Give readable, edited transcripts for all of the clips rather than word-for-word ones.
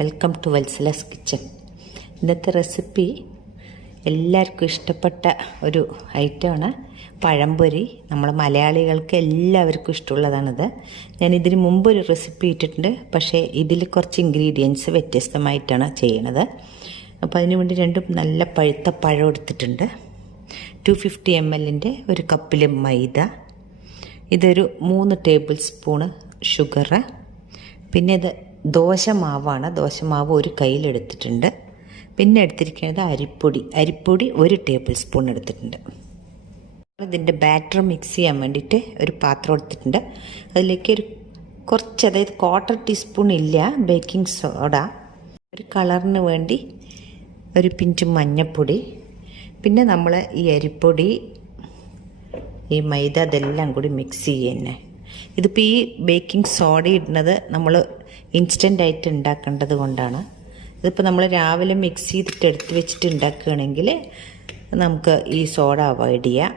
Welcome to Vatsala's kitchen. ഇന്നത്തെ recipe എല്ലാവർക്കും ഇഷ്ടപ്പെട്ട ഒരു ഐറ്റമാണ് പഴംപൊരി. നമ്മൾ മലയാളികൾക്ക് എല്ലാവർക്കും ഇഷ്ടമുള്ളതാണിത്. ഞാൻ ഇതിന് മുമ്പ് ഒരു റെസിപ്പി ഇട്ടിട്ടുണ്ട്, പക്ഷേ ഇതിൽ കുറച്ച് ഇൻഗ്രീഡിയൻസ് വ്യത്യസ്തമായിട്ടാണ് ചെയ്യണത്. അപ്പോൾ അതിന് വേണ്ടി രണ്ടും നല്ല പഴുത്ത പഴം എടുത്തിട്ടുണ്ട്. 250 ml ഒരു കപ്പിൽ മൈദ, ഇതൊരു 3 ടേബിൾ സ്പൂണ് ഷുഗർ, പിന്നെ ഇത് ദോശമാവാണ്. ദോശമാവ് ഒരു കയ്യിലെടുത്തിട്ടുണ്ട്. പിന്നെ എടുത്തിരിക്കുന്നത് അരിപ്പൊടി 1 ടേബിൾ സ്പൂൺ എടുത്തിട്ടുണ്ട്. ഇതിൻ്റെ ബാറ്റർ മിക്സ് ചെയ്യാൻ വേണ്ടിയിട്ട് ഒരു പാത്രം എടുത്തിട്ടുണ്ട്. അതിലേക്ക് കുറച്ച്, അതായത് 1/4 ടീസ്പൂൺ ഇല്ല ബേക്കിംഗ് സോഡ, ഒരു കളറിന് വേണ്ടി ഒരു പിഞ്ച് മഞ്ഞൾപ്പൊടി, പിന്നെ നമ്മൾ ഈ അരിപ്പൊടി, ഈ മൈദ, അതെല്ലാം കൂടി മിക്സ് ചെയ്യുന്നത്. ഇതിപ്പോൾ ഈ ബേക്കിംഗ് സോഡ ഇടുന്നത് നമ്മൾ ഇൻസ്റ്റൻ്റ് ആയിട്ട് ഉണ്ടാക്കേണ്ടത് കൊണ്ടാണ്. ഇതിപ്പോൾ നമ്മൾ രാവിലെ മിക്സ് ചെയ്തിട്ട് എടുത്ത് വെച്ചിട്ട് ഉണ്ടാക്കുകയാണെങ്കിൽ നമുക്ക് ഈ സോഡ അവോയ്ഡ് ചെയ്യാം.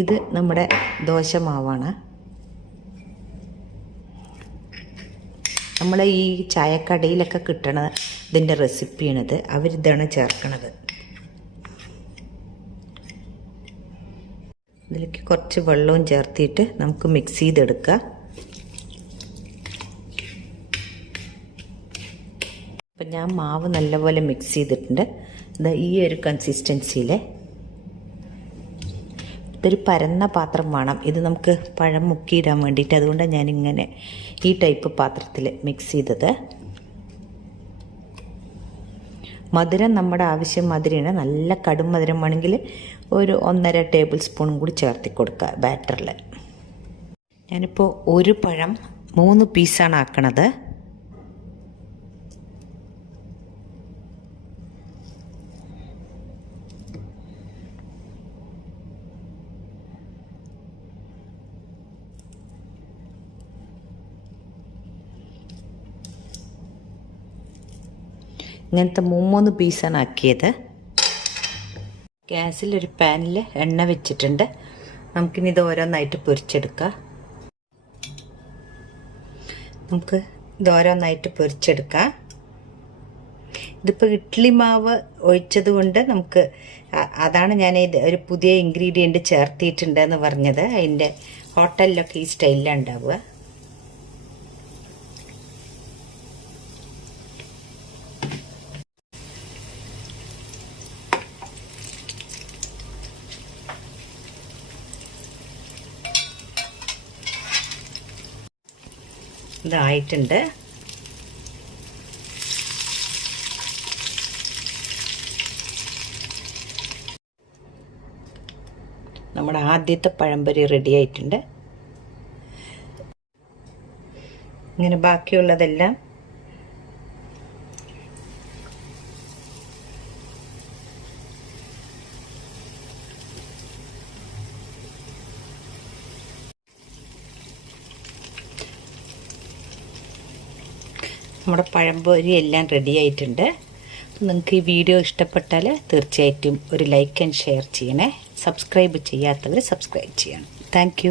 ഇത് നമ്മുടെ ദോശമാവാണ്. നമ്മൾ ഈ ചായക്കടയിലൊക്കെ കിട്ടണ ഇതിൻ്റെ റെസിപ്പിയാണിത്. അവരിതാണ് ചേർക്കണത്. ഇതിലേക്ക് കുറച്ച് വെള്ളവും ചേർത്തിട്ട് നമുക്ക് മിക്സ് ചെയ്തെടുക്കാം. അപ്പം ഞാൻ മാവ് നല്ലപോലെ മിക്സ് ചെയ്തിട്ടുണ്ട്. ഇത് ഈ ഒരു കൺസിസ്റ്റൻസിയിൽ. ഇതൊരു പരന്ന പാത്രം വേണം. ഇത് നമുക്ക് പഴം മുക്കിയിടാൻ വേണ്ടിയിട്ട്, അതുകൊണ്ടാണ് ഞാനിങ്ങനെ ഈ ടൈപ്പ് പാത്രത്തിൽ മിക്സ് ചെയ്തത്. മധുരം നമ്മുടെ ആവശ്യം മധുരമാണ്. നല്ല കടും മധുരം വേണമെങ്കിൽ ഒരു 1.5 ടേബിൾ സ്പൂണും കൂടി ചേർത്തി കൊടുക്കുക ബാറ്ററിൽ. ഞാനിപ്പോൾ ഒരു പഴം 3 പീസാണ് ആക്കണത്. ഇങ്ങനത്തെ 3 പീസാണ് ആക്കിയത്. ഗ്യാസിലൊരു പാനിൽ എണ്ണ വെച്ചിട്ടുണ്ട്. നമുക്കിനി ഇത് ഓരോന്നായിട്ട് പൊരിച്ചെടുക്കാം. ഇതിപ്പോൾ ഇഡ്ഡലി മാവ് ഒഴിച്ചത് കൊണ്ട് നമുക്ക്, അതാണ് ഞാൻ ഇത് ഒരു പുതിയ ഇൻഗ്രീഡിയൻറ്റ് ചേർത്തിട്ടുണ്ടെന്ന് പറഞ്ഞത്. അതിൻ്റെ ഹോട്ടലിലൊക്കെ ഈ സ്റ്റൈലിലാണ് ഉണ്ടാവുക. ഇതായിട്ടുണ്ട്. നമ്മുടെ ആദ്യത്തെ പഴംപൊരി റെഡി ആയിട്ടുണ്ട്. ഇങ്ങനെ ബാക്കിയുള്ളതെല്ലാം നമ്മുടെ പഴംപൊരി എല്ലാം റെഡി ആയിട്ടുണ്ട്. നിങ്ങൾക്ക് ഈ വീഡിയോ ഇഷ്ടപ്പെട്ടാൽ തീർച്ചയായിട്ടും ഒരു ലൈക്ക് ആൻഡ് ഷെയർ ചെയ്യണേ. സബ്സ്ക്രൈബ് ചെയ്യാത്തവർ സബ്സ്ക്രൈബ് ചെയ്യണം. താങ്ക്